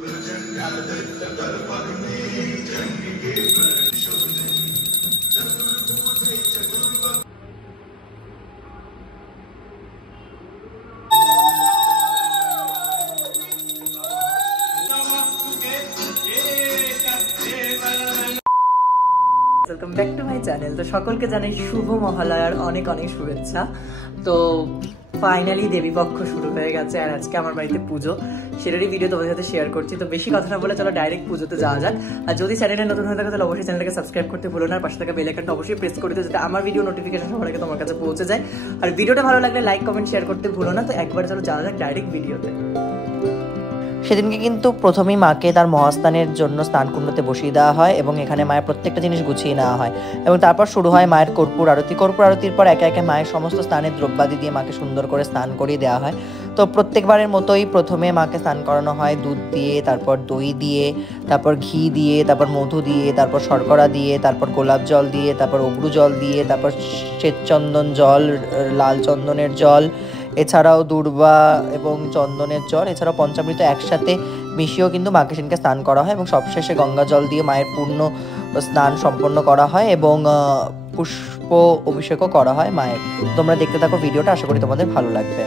Welcome back to my channel. তো সকলকে জানাই শুভ মহালয়ার অনেক অনেক শুভেচ্ছা। তো ফাইনালি দেবীপক্ষ শুরু হয়ে গেছে আর আজকে আমার বাড়িতে পুজো, সেটারই ভিডিও তোমাদের সাথে শেয়ার করছি। তো বেশি কথা না বলে চলো ডাইরেক্ট পুজোতে যাওয়া যাক। আর যদি চ্যানেলে নতুন হয়ে থাকে তাহলে অবশ্যই চ্যানেলটাকে সাবস্ক্রাইব করতে ভুলো না, আর পাশে থাকা বেল আইকনটা অবশ্যই প্রেস করে দিতে, যাতে আমার ভিডিও নোটিফিকেশন সবার আগে তোমার কাছে পৌঁছে যায়। আর ভিডিওটা ভালো লাগলে লাইক কমেন্ট শেয়ার করতে ভুলো না। তো একবার চলো যাওয়া যাক ডাইরেক্ট ভিডিওতে। সেদিনকে কিন্তু প্রথমেই মাকে তার মহাস্নানের জন্য স্নানকুণ্ডতে বসিয়ে দেওয়া হয় এবং এখানে মায়ের প্রত্যেকটা জিনিস গুছিয়ে নেওয়া হয় এবং তারপর শুরু হয় মায়ের কর্পূর আরতি। কর্পূর আরতির পর একে একে মায়ের সমস্ত স্নানের দ্রব্যাদি দিয়ে মাকে সুন্দর করে স্নান করিয়ে দেওয়া হয়। তো প্রত্যেকবারের মতোই প্রথমে মাকে স্নান করানো হয় দুধ দিয়ে, তারপর দই দিয়ে, তারপর ঘি দিয়ে, তারপর মধু দিয়ে, তারপর শর্করা দিয়ে, তারপর গোলাপ জল দিয়ে, তারপর অগ্রু জল দিয়ে, তারপর শ্বেতচন্দন জল, লাল চন্দনের জল, এছাড়াও দূর্বা এবং চন্দনের জল, এছাড়াও পঞ্চামৃত একসাথে মিশিয়েও কিন্তু মাকে সেদিনকে স্নান করা হয় এবং সবশেষে গঙ্গা জল দিয়ে মায়ের পূর্ণ স্নান সম্পন্ন করা হয় এবং পুষ্প অভিষেকও করা হয় মায়ের। তোমরা দেখতে থাকো ভিডিওটা, আশা করি তোমাদের ভালো লাগবে।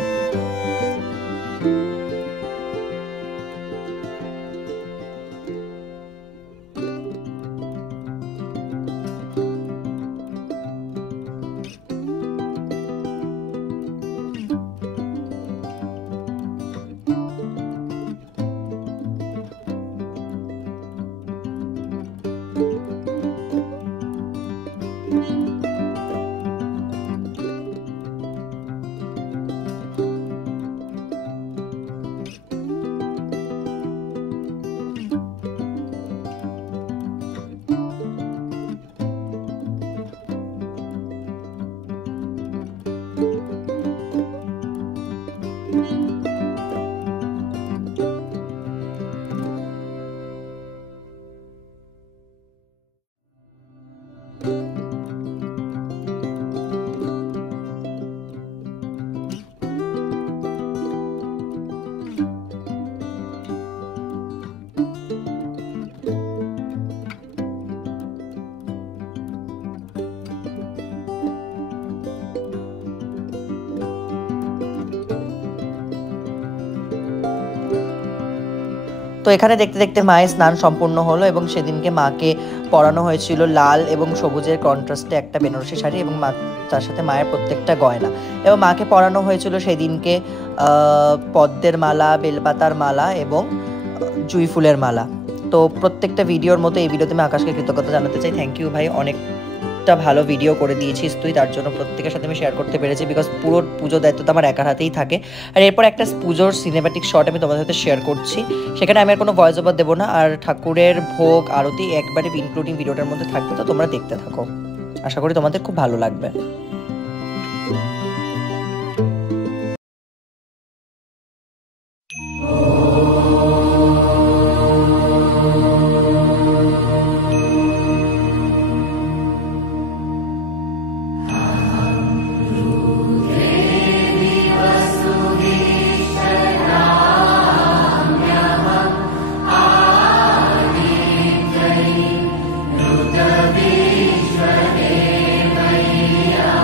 তো এখানে দেখতে দেখতে মায়ের স্নান সম্পূর্ণ হলো এবং সেদিনকে মাকে পরানো হয়েছিল লাল এবং সবুজের কন্ট্রাস্টে একটা বেনারসি শাড়ি এবং তার সাথে মায়ের প্রত্যেকটা গয়না, এবং মাকে পরানো হয়েছিল সেদিনকে পদ্মের মালা, বেলপাতার মালা এবং জুঁই ফুলের মালা। তো প্রত্যেকটা ভিডিওর মতো এই ভিডিওতে আমি আকাশকে কৃতজ্ঞতা জানাতে চাই। থ্যাংক ইউ ভাই, অনেকটা ভালো ভিডিও করে দিয়েছিস তুই, তার জন্য প্রত্যেকের সাথে আমি শেয়ার করতে পেরেছি, বিকজ পুরো পুজোর দায়িত্ব তো আমার একার হাতেই থাকে। আর এরপর একটা পুজোর সিনেম্যাটিক শট আমি তোমাদের সাথে শেয়ার করছি, সেখানে আমি আর কোনো ভয়েস ওভার দেবো না, আর ঠাকুরের ভোগ আরতি একবারে ইনক্লুডিং ভিডিওটার মধ্যে থাকবে। তো তোমরা দেখতে থাকো, আশা করি তোমাদের খুব ভালো লাগবে। Yeah.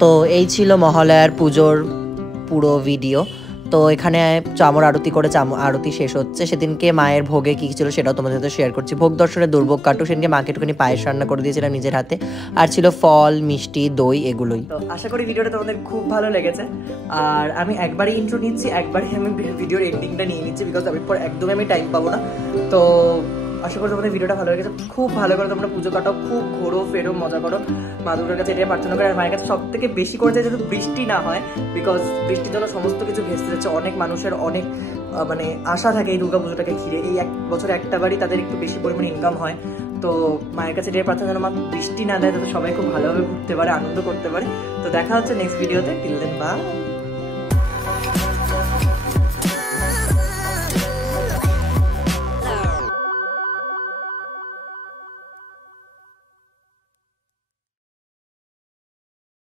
তো এই ছিল মহালয়ার পুজোর পুরো ভিডিও। তো এখানে চামর আরতি করে আরতি শেষ হচ্ছে। সেদিনকে মায়ের ভোগে কী ছিল সেটাও তোমাদের সাথে শেয়ার করছি। ভোগ দর্শনে দুর্ভোগ কাটু, সেদিনকে মাকে একটুখানি পায়েস রান্না করে দিয়েছিলাম নিজের হাতে, আর ছিল ফল, মিষ্টি, দই, এগুলোই। তো আশা করি ভিডিওটা তোমাদের খুব ভালো লেগেছে। আর আমি একবারই ইন্ট্রো নিচ্ছি, একবারই আমি ভিডিওর এন্ডিংটা নিয়ে নিচ্ছি, বিকজ আমি পর একদমই আমি টাইম পাবো না। তো আশা করি তোমাদের ভিডিওটা ভালো লেগেছে। খুব ভালো করে তোমরা পুজো কাটাও, খুব ঘোরো ফেরো, মজা করো। মা দুর্গার কাছে এটাই প্রার্থনা করে। আর মায়ের কাছে সব থেকে বেশি করে যায় যাতে বৃষ্টি না হয়, বিকজ বৃষ্টির জন্য সমস্ত কিছু ভেসতে যাচ্ছে। অনেক মানুষের অনেক মানে আশা থাকে এই দুর্গা পুজোটাকে ঘিরে। এই এক বছরে একটা বারই তাদের একটু বেশি পরিমাণে ইনকাম হয়। তো মায়ের কাছে এটাই প্রার্থনা যেন মা বৃষ্টি না দেয়, যাতে সবাই খুব ভালোভাবে ঘুরতে পারে, আনন্দ করতে পারে। তো দেখা হচ্ছে নেক্সট ভিডিওতে। Till then by.